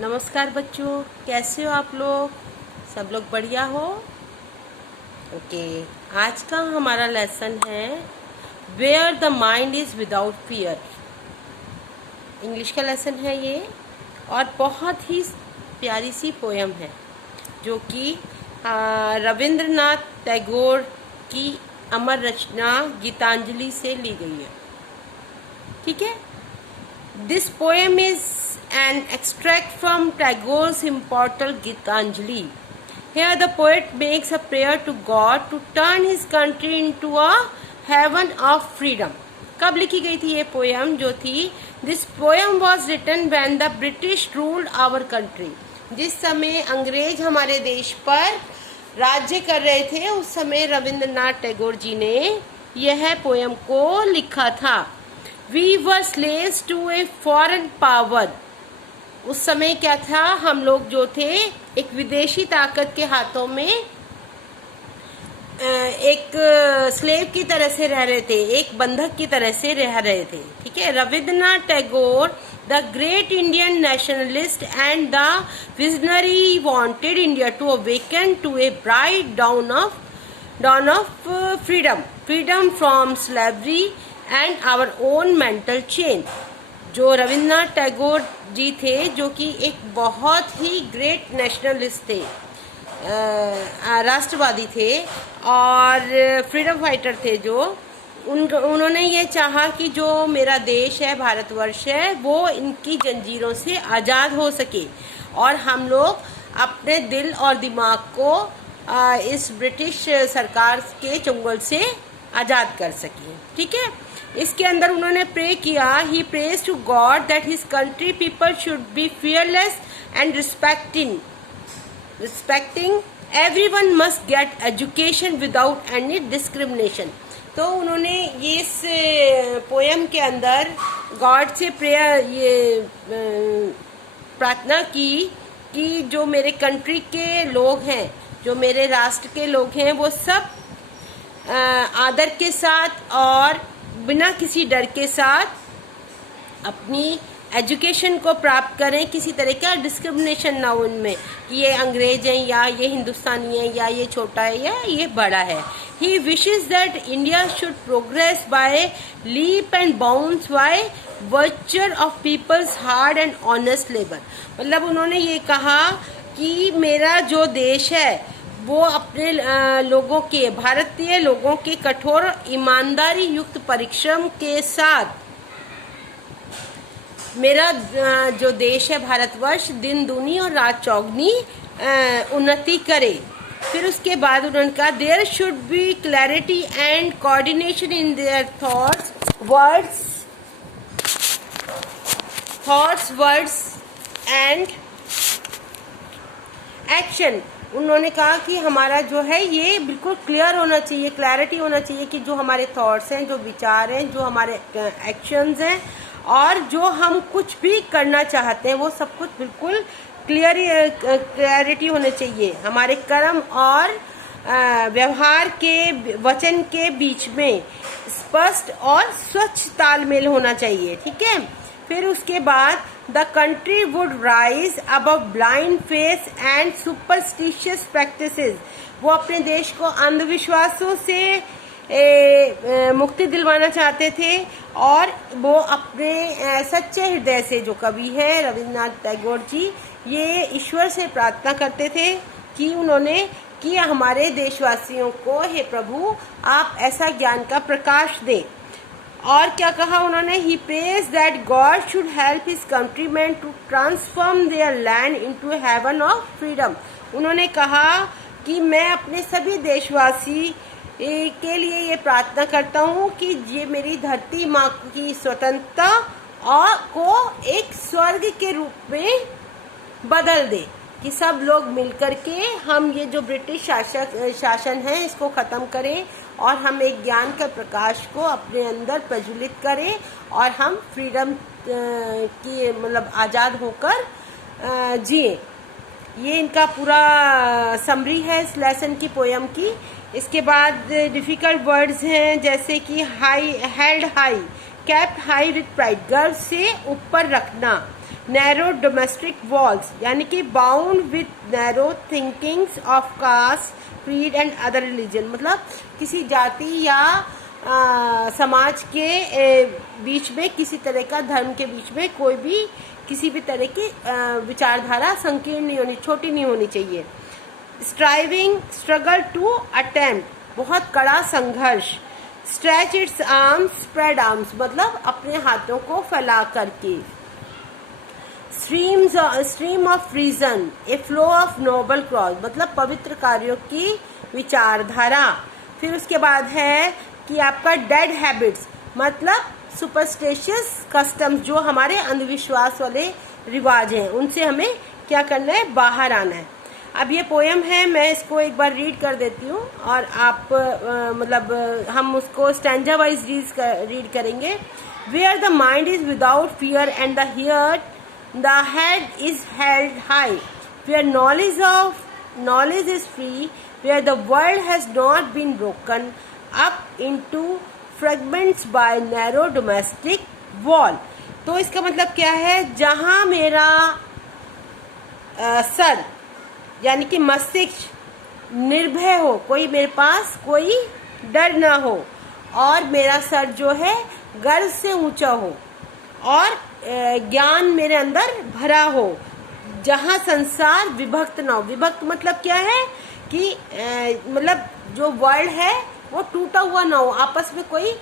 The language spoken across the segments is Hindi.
नमस्कार बच्चों, कैसे हो आप लोग? सब लोग बढ़िया हो? ओके। आज का हमारा लेसन है where the mind is without fear. English का लेसन है ये, और बहुत ही प्यारी सी पोयम है जो कि रविंद्रनाथ टैगोर की अमर रचना गीतांजलि से ली गई है। ठीक है। This poem is an extract from Tagore's immortal Gitanjali. Here the poet makes a prayer to God to turn his country into a heaven of freedom. कब लिखी गई थी ये पोयम जो थी? This poem was written when the British ruled our country. जिस समय अंग्रेज हमारे देश पर राज्य कर रहे थे, उस समय रविंद्रनाथ टैगोर जी ने यह पोयम को लिखा था। We were slaves to a foreign power. उस समय क्या था? हम लोग जो थे एक विदेशी ताकत के हाथों में एक स्लेव की तरह से रह रहे थे, एक बंधक की तरह से रह रहे थे। ठीक है। Rabindranath Tagore the great Indian nationalist and the visionary wanted India to awaken to a bright dawn of freedom from slavery and our own mental chain. जो रविंद्रनाथ टैगोर जी थे, जो कि एक बहुत ही ग्रेट नेशनलिस्ट थे, राष्ट्रवादी थे और फ्रीडम फाइटर थे, जो उन्होंने ये चाहा कि जो मेरा देश है, भारतवर्ष है, वो इनकी जंजीरों से आज़ाद हो सके और हम लोग अपने दिल और दिमाग को इस ब्रिटिश सरकार के चंगुल से आज़ाद कर सके। ठीक है। इसके अंदर उन्होंने प्रे किया, he prays to god that his country people should be fearless and respecting everyone must get education without any discrimination. तो उन्होंने ये इस पोयम के अंदर गॉड से प्रार्थना की कि जो मेरे कंट्री के लोग हैं, जो मेरे राष्ट्र के लोग हैं, वो सब आदर के साथ और बिना किसी डर के साथ अपनी एजुकेशन को प्राप्त करें। किसी तरह का डिस्क्रिमिनेशन ना हो उनमें कि ये अंग्रेज हैं या ये हिंदुस्तानी है या ये छोटा है या ये बड़ा है। He wishes that India should progress by leap and bounds by वर्चर of people's hard and honest labour. मतलब उन्होंने ये कहा कि मेरा जो देश है वो अपने लोगों के, भारतीय लोगों के कठोर ईमानदारी युक्त परिश्रम के साथ मेरा जो देश है भारतवर्ष दिन दूनी और रात चौगनी उन्नति करे। फिर उसके बाद उन्होंने कहा there should be clarity and coordination in their thoughts words and action. उन्होंने कहा कि हमारा जो है ये बिल्कुल क्लियर होना चाहिए, क्लैरिटी होना चाहिए कि जो हमारे थॉट्स हैं, जो विचार हैं, जो हमारे एक्शंस हैं और जो हम कुछ भी करना चाहते हैं, वो सब कुछ बिल्कुल क्लैरिटी होना चाहिए। हमारे कर्म और व्यवहार के, वचन के बीच में स्पष्ट और स्वच्छ तालमेल होना चाहिए। ठीक है। फिर उसके बाद The country would rise above blind faith and superstitious practices. वो अपने देश को अंधविश्वासों से मुक्ति दिलवाना चाहते थे और वो अपने सच्चे हृदय से, जो कवि है रविंद्रनाथ टैगोर जी, ये ईश्वर से प्रार्थना करते थे कि उन्होंने कि हमारे देशवासियों को, हे प्रभु, आप ऐसा ज्ञान का प्रकाश दें। और क्या कहा उन्होंने? He prays that god should help his countryman to transform their land into a heaven of freedom. उन्होंने कहा कि मैं अपने सभी देशवासी के लिए ये प्रार्थना करता हूँ कि ये मेरी धरती माँ की स्वतंत्रता और को एक स्वर्ग के रूप में बदल दे, कि सब लोग मिलकर के हम ये जो ब्रिटिश शासन है इसको ख़त्म करें और हम एक ज्ञान का प्रकाश को अपने अंदर प्रज्वलित करें और हम फ्रीडम की मतलब आज़ाद होकर जिए। ये इनका पूरा समरी है इस लेसन की, पोयम की। इसके बाद डिफ़िकल्ट वर्ड्स हैं जैसे कि high, held high, kept high with pride, गर्व से ऊपर रखना, नैरो डोमेस्टिक वॉल्स, यानी कि bound with narrow thinkings of caste creed and other religion, मतलब किसी जाति या समाज के बीच में, किसी तरह का धर्म के बीच में कोई भी किसी भी तरह की विचारधारा संकीर्ण नहीं होनी, छोटी नहीं होनी चाहिए। स्ट्राइविंग, स्ट्रगल टू अटेम्प्ट, बहुत कड़ा संघर्ष। Stretch its arms, spread arms, मतलब अपने हाथों को फैला करके। Stream of reason, a flow of noble cause, मतलब पवित्र कार्यों की विचारधारा। फिर उसके बाद है कि आपका डेड हैबिट्स, मतलब सुपरस्टिशियस कस्टम्स, जो हमारे अंधविश्वास वाले रिवाज हैं, उनसे हमें क्या करना है, बाहर आना है। अब ये पोयम है, मैं इसको एक बार रीड कर देती हूँ और आप मतलब हम उसको स्टैंजा वाइज रीड करेंगे। Where the mind is without fear and the head is held high, where knowledge is free, where the world has not been broken up into fragments by narrow domestic wall। तो इसका मतलब क्या है, जहां मेरा सर यानी कि मस्तिष्क निर्भय हो, कोई मेरे पास कोई डर ना हो, और मेरा सर जो है गर्व से ऊंचा हो, और ज्ञान मेरे अंदर भरा हो, जहाँ संसार विभक्त ना हो। विभक्त मतलब क्या है कि मतलब जो वर्ल्ड है वो टूटा हुआ ना हो, आपस में कोई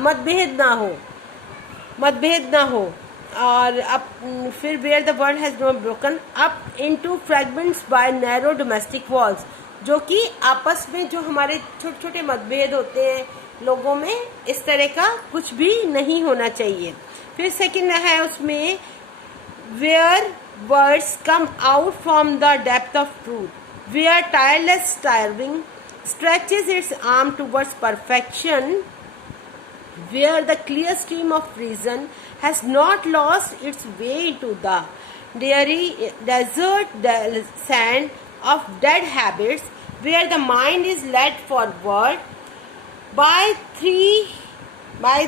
मतभेद ना हो। और अब फिर where the world has not broken up into fragments by narrow domestic walls, जो कि आपस में जो हमारे छोटे छोटे मतभेद होते हैं लोगों में, इस तरह का कुछ भी नहीं होना चाहिए। फिर सेकंड है उसमें, where words come out from the depth of truth, where tireless striving stretches its arm towards perfection, where the clear stream of reason has not lost its way into the dreary desert sand of dead habits, where the mind is led forward by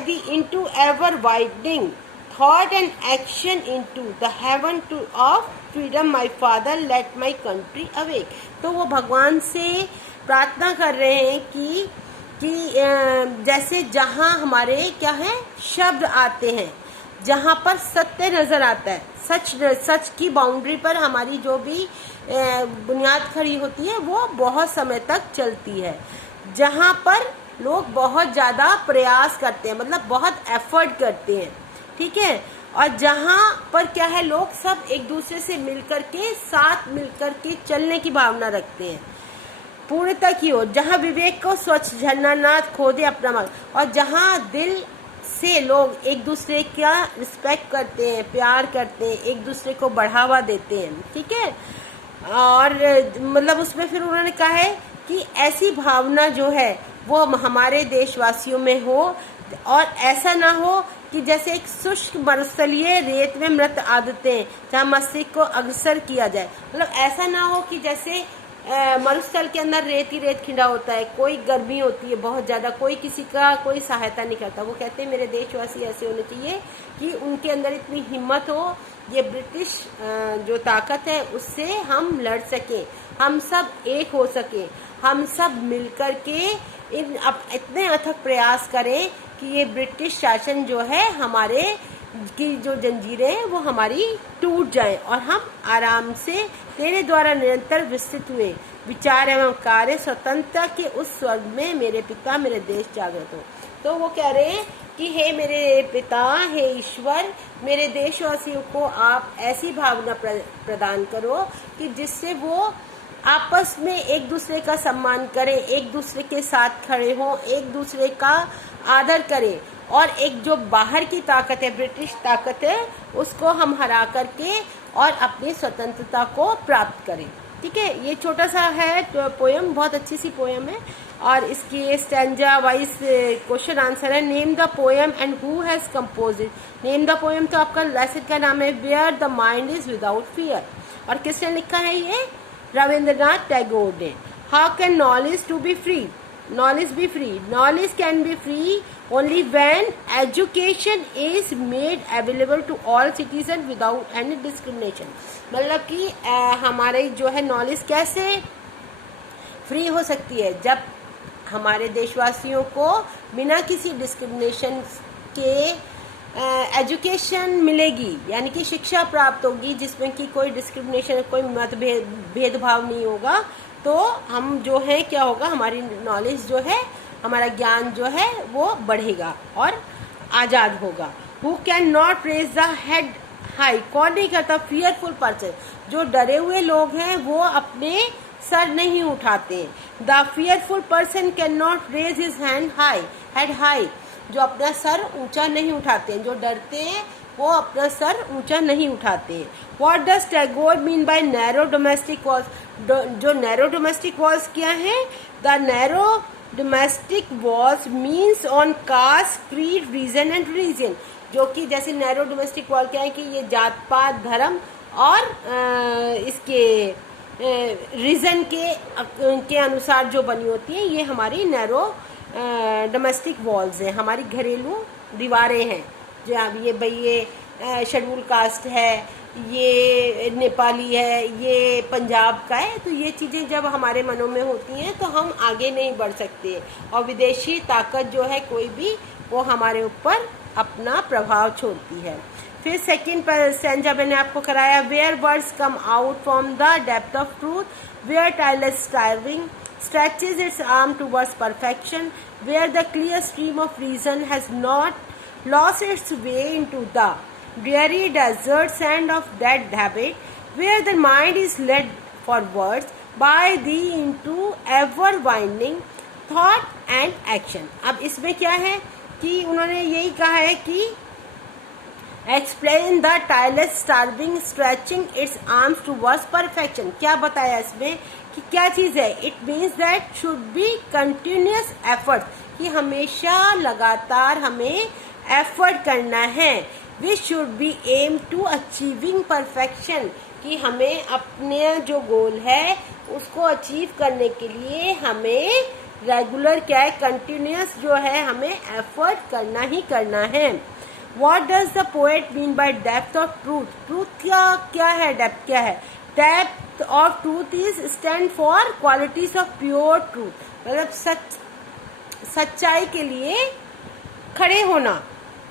the into ever widening thought and action into the heaven of freedom, my father let my country awake। तो वो भगवान से प्रार्थना कर रहे हैं कि जैसे जहाँ हमारे क्या है शब्द आते हैं, जहाँ पर सत्य नजर आता है, सच की बाउंड्री पर हमारी जो भी बुनियाद खड़ी होती है वो बहुत समय तक चलती है, जहाँ पर लोग बहुत ज़्यादा प्रयास करते हैं, मतलब बहुत एफर्ट करते हैं, ठीक है, और जहाँ पर क्या है लोग सब एक दूसरे से मिलकर के, साथ मिलकर के चलने की भावना रखते हैं, पूर्णता की ओर, जहाँ विवेक को स्वच्छ झरना ना खोदे अपना मन, और जहाँ दिल से लोग एक दूसरे का रिस्पेक्ट करते हैं, प्यार करते हैं, एक दूसरे को बढ़ावा देते हैं, ठीक है। और मतलब उसमें फिर उन्होंने कहा है कि ऐसी भावना जो है वो हमारे देशवासियों में हो, और ऐसा ना हो कि जैसे एक शुष्क मरुस्थलीय रेत में मृत आदतें, जहाँ मस्तिष्क को अग्रसर किया जाए, मतलब ऐसा ना हो कि जैसे मरुस्थल के अंदर रेत ही रेत खिंडा होता है, कोई गर्मी होती है बहुत ज़्यादा, कोई किसी का कोई सहायता नहीं करता। वो कहते हैं मेरे देशवासी ऐसे होने चाहिए कि उनके अंदर इतनी हिम्मत हो, ये ब्रिटिश जो ताकत है उससे हम लड़ सकें, हम सब एक हो सके, हम सब मिलकर के इतने अथक प्रयास करें कि ये ब्रिटिश शासन जो है हमारे की जो जंजीरें हैं वो हमारी टूट जाएं, और हम आराम से तेरे द्वारा निरंतर विस्तृत हुए विचार एवं कार्य स्वतंत्रता के उस स्वर्ग में मेरे पिता मेरे देश जागृत हो। तो वो कह रहे हैं कि हे मेरे पिता, हे ईश्वर, मेरे देशवासियों को आप ऐसी भावना प्रदान करो कि जिससे वो आपस में एक दूसरे का सम्मान करें, एक दूसरे के साथ खड़े हों, एक दूसरे का आदर करें, और एक जो बाहर की ताकत है, ब्रिटिश ताकत है, उसको हम हरा करके और अपनी स्वतंत्रता को प्राप्त करें, ठीक है। ये छोटा सा है तो पोयम, बहुत अच्छी सी पोयम है, और इसकी स्टैंजा वाइज क्वेश्चन आंसर है। Name the poem and who has compose it. Name the poem तो आपका लेसन का नाम है where the mind is without fear, और किसने लिखा है ये? रविंद्रनाथ टैगोर ने। How can knowledge to be फ्री? Knowledge be free. Knowledge can be free only when education is made available to all citizen without any discrimination. मतलब कि हमारे जो है नॉलेज कैसे फ्री हो सकती है, जब हमारे देशवासियों को बिना किसी डिस्क्रिमिनेशन के एजुकेशन मिलेगी, यानी कि शिक्षा प्राप्त होगी जिसमें कि कोई डिस्क्रिमिनेशन, कोई मतभेद भेदभाव नहीं होगा, तो हम जो है क्या होगा, हमारी नॉलेज जो है, हमारा ज्ञान जो है वो बढ़ेगा और आज़ाद होगा। Who can not raise the head high, कौन नहीं करता, फियरफुल पर्सन, जो डरे हुए लोग हैं वो अपने सर नहीं उठाते। The fearful person can not raise his head high, जो अपना सर ऊंचा नहीं उठाते हैं, जो डरते हैं वो अपना सर ऊंचा नहीं उठाते हैं। What does Tagore mean by narrow domestic walls, जो नैरो डोमेस्टिक वॉल्स क्या है, the narrow domestic walls means on caste, creed, reason and religion, जो कि जैसे नैरो डोमेस्टिक वॉल क्या है कि ये जात पात, धर्म और इसके रीजन के अनुसार जो बनी होती है, ये हमारी नैरो डोमेस्टिक वॉल्स हैं, हमारी घरेलू दीवारें हैं। जो अब ये भाई ये शेड्यूल कास्ट है, ये नेपाली है, ये पंजाब का है, तो ये चीज़ें जब हमारे मनों में होती हैं तो हम आगे नहीं बढ़ सकते, और विदेशी ताकत जो है कोई भी, वो हमारे ऊपर अपना प्रभाव छोड़ती है। फिर सेकंड स्टैंजा मैंने आपको कराया, where words come out from the depth of truth, where tireless striving stretches its arm towards perfection, where the clear stream of reason has not lost its way into the dreary desert sand of dead habit, where the mind is led forwards by thee into ever winding thought and action। अब इसमें क्या है कि उन्होंने यही कहा है कि explain the tireless starving stretching its arms towards perfection. क्या बताया इसमें कि क्या चीज़ है, it means that should be continuous effort, कि हमेशा लगातार हमें एफर्ट करना है। We should be aim to achieving perfection, कि हमें अपने जो गोल है उसको अचीव करने के लिए हमें रेगुलर क्या है, कंटिन्यूस जो है हमें एफर्ट करना ही करना है। What does the poet mean by depth of truth? Truth क्या है, डेप्थ क्या है? Depth of truth is stand for qualities of pure truth, मतलब सच्चाई के लिए खड़े होना,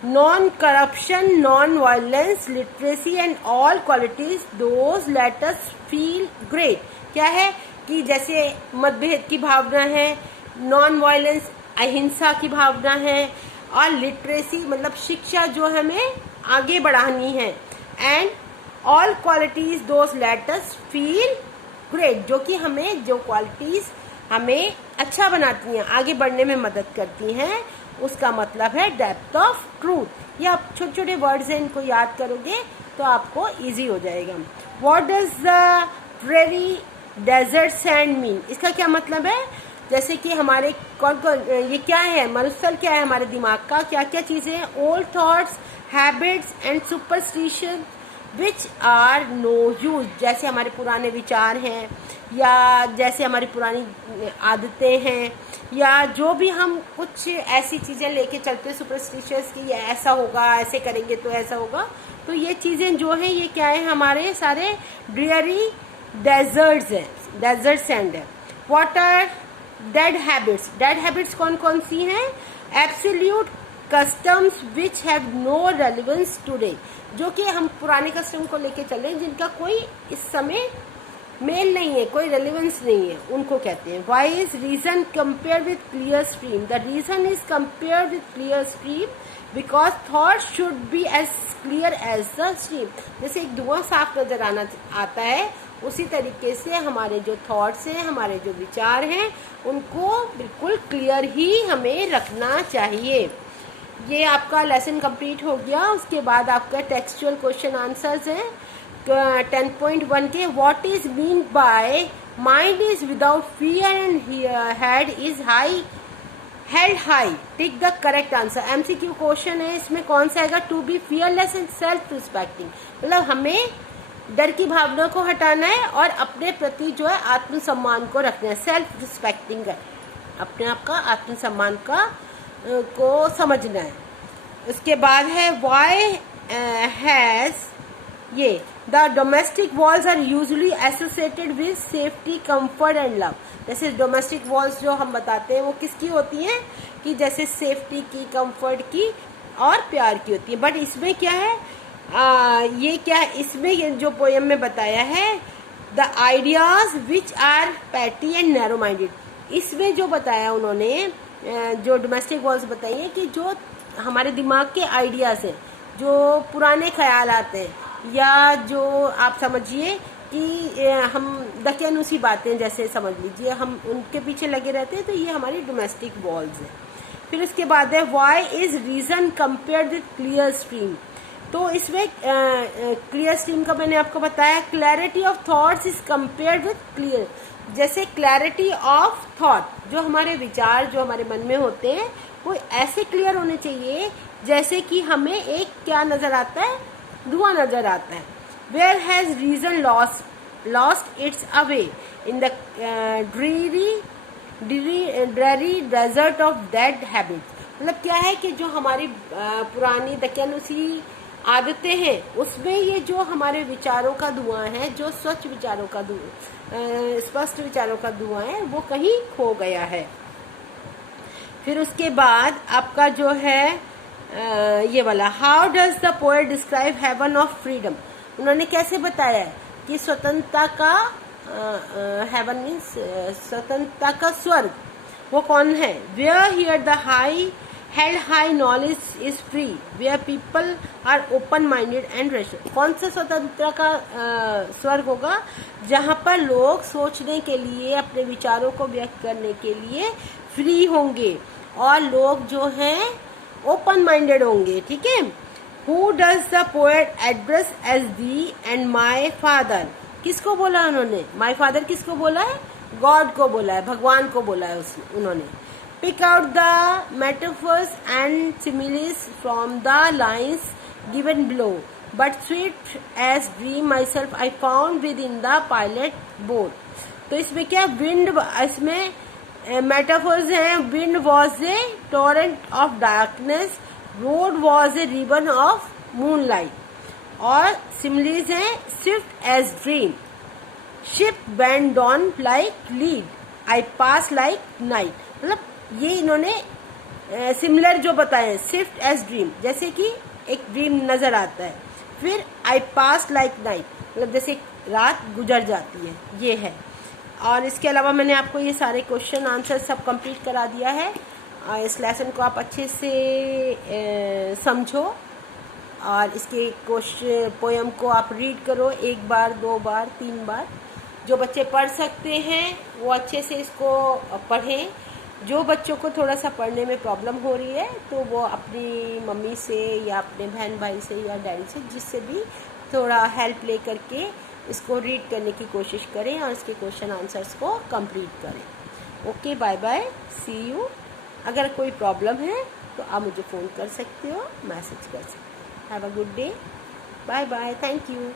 non corruption, non violence, literacy and all qualities those let us feel great. क्या है कि जैसे मतभेद की भावना है, नॉन वायलेंस अहिंसा की भावना है, और लिटरेसी मतलब शिक्षा जो हमें आगे बढ़ानी है, and all qualities those let us feel great, जो कि हमें जो क्वालिटीज हमें अच्छा बनाती हैं, आगे बढ़ने में मदद करती हैं, उसका मतलब है डेप्थ ऑफ ट्रूथ। ये आप छोटे छोटे वर्ड्स हैं, इनको याद करोगे तो आपको इजी हो जाएगा। What does the dreary desert sand mean, इसका क्या मतलब है, जैसे कि हमारे कौन ये क्या है, मरुस्थल क्या है हमारे दिमाग का, क्या क्या चीजें हैं, old thoughts, habits and superstition which are no use, जैसे हमारे पुराने विचार हैं, या जैसे हमारी पुरानी आदतें हैं, या जो भी हम कुछ ऐसी चीजें लेके चलते हैं सुपरस्टिशियस की, ये ऐसा होगा, ऐसे करेंगे तो ऐसा होगा, तो ये चीजें जो हैं ये क्या है, हमारे सारे ड्रियरी डेजर्ट्स हैं, डेजर्ट सैंड है। What are dead habits, dead habits कौन कौन सी हैं, absolute customs which have no relevance today, जो कि हम पुराने कस्टम को लेके चले जिनका कोई इस समय मेल नहीं है, कोई रेलिवेंस नहीं है, उनको कहते हैं। Why is reason compare with clear stream, the reason is compare with clear stream because thought should be as clear as the stream, जैसे एक धुआं साफ नजर आता है, उसी तरीके से हमारे जो थॉट्स हैं, हमारे जो विचार हैं, उनको बिल्कुल क्लियर ही हमें रखना चाहिए। ये आपका लेसन कंप्लीट हो गया। उसके बाद आपका टेक्सचुअल क्वेश्चन आंसर्स हैं 10.1 के। What is mean by mind is without fear and head is high held high, tick the correct answer. MCQ question है, इसमें कौन सा आएगा, to be fearless and self respecting, मतलब हमें डर की भावना को हटाना है और अपने प्रति जो है आत्मसम्मान को रखना है, सेल्फ रिस्पेक्टिंग है, अपने आप का आत्मसम्मान का को समझना है। उसके बाद है वाई हैज़ ये the domestic walls are usually associated with safety, comfort and love. जैसे डोमेस्टिक वॉल्स जो हम बताते हैं वो किसकी होती हैं कि जैसे सेफ्टी की, कंफर्ट की और प्यार की होती है। बट इसमें क्या है, ये क्या है, इसमें ये जो पोएम में बताया है the ideas which are petty and narrow minded, इसमें जो बताया उन्होंने जो डोमेस्टिक वॉल्स बताई है कि जो हमारे दिमाग के आइडियाज हैं, जो पुराने ख्याल आते हैं, या जो आप समझिए कि हम दकियानुसी बातें जैसे समझ लीजिए हम उनके पीछे लगे रहते हैं, तो ये हमारी डोमेस्टिक वॉल्स हैं। फिर उसके बाद है why is reason compare with clear stream. तो इसमें क्लियर स्ट्रीम का मैंने आपको बताया, clarity of thoughts is compare with clear. जैसे क्लैरिटी ऑफ थॉट, जो हमारे विचार जो हमारे मन में होते हैं वो ऐसे क्लियर होने चाहिए जैसे कि हमें एक क्या नजर आता है, धुआं नजर आता है। Where has reason lost its away in the dreary desert of dead habits. मतलब क्या है कि जो हमारी पुरानी दकियानुसी आदतें हैं उसमें ये जो हमारे विचारों का धुआं है, जो स्वच्छ विचारों का स्पष्ट विचारों का धुआं है, वो कहीं खो गया है। फिर उसके बाद आपका जो है ये वाला, how does the poet describe heaven of freedom. उन्होंने कैसे बताया है कि स्वतंत्रता का हेवन मीन्स स्वतंत्रता का स्वर्ग वो कौन है। Where here the high held high knowledge is free, where people are open minded and rational. कौन सा स्वतंत्रता का स्वर्ग होगा, जहाँ पर लोग सोचने के लिए, अपने विचारों को व्यक्त करने के लिए फ्री होंगे और लोग जो हैं ओपन माइंडेड होंगे। ठीक है। Who does the poet address as thee and my father. किसको बोला उन्होंने, माई फादर किसको बोला है, गॉड को बोला है, भगवान को बोला है उन्होंने। Pick out the metaphors and similes from the lines given below, but sweet as dream my self I found with in the pilot boat. तो इसमें क्या, विंड, इसमें मेटाफर्स हैं। Wind was a torrent of darkness, road was a ribbon of moonlight, और सिमिलीज हैं swift as dream, ship went on like lead, I pass like night. मतलब ये इन्होंने सिमिलर जो बताए, स्विफ्ट एज ड्रीम जैसे कि एक ड्रीम नजर आता है, फिर आई पास लाइक नाइट मतलब जैसे रात गुजर जाती है, ये है। और इसके अलावा मैंने आपको ये सारे क्वेश्चन आंसर सब कंप्लीट करा दिया है। इस लेसन को आप अच्छे से समझो और इसके क्वेश्चन पोएम को आप रीड करो 1 बार 2 बार 3 बार। जो बच्चे पढ़ सकते हैं वो अच्छे से इसको पढ़ें। जो बच्चों को थोड़ा सा पढ़ने में प्रॉब्लम हो रही है तो वो अपनी मम्मी से या अपने बहन भाई से या डैडी से, जिससे भी थोड़ा हेल्प ले करके इसको रीड करने की कोशिश करें और इसके क्वेश्चन आंसर्स को कंप्लीट करें। Okay, bye bye, see you. अगर कोई प्रॉब्लम है तो आप मुझे फ़ोन कर सकते हो, मैसेज कर सकते हो। Have a good day, bye bye, thank you.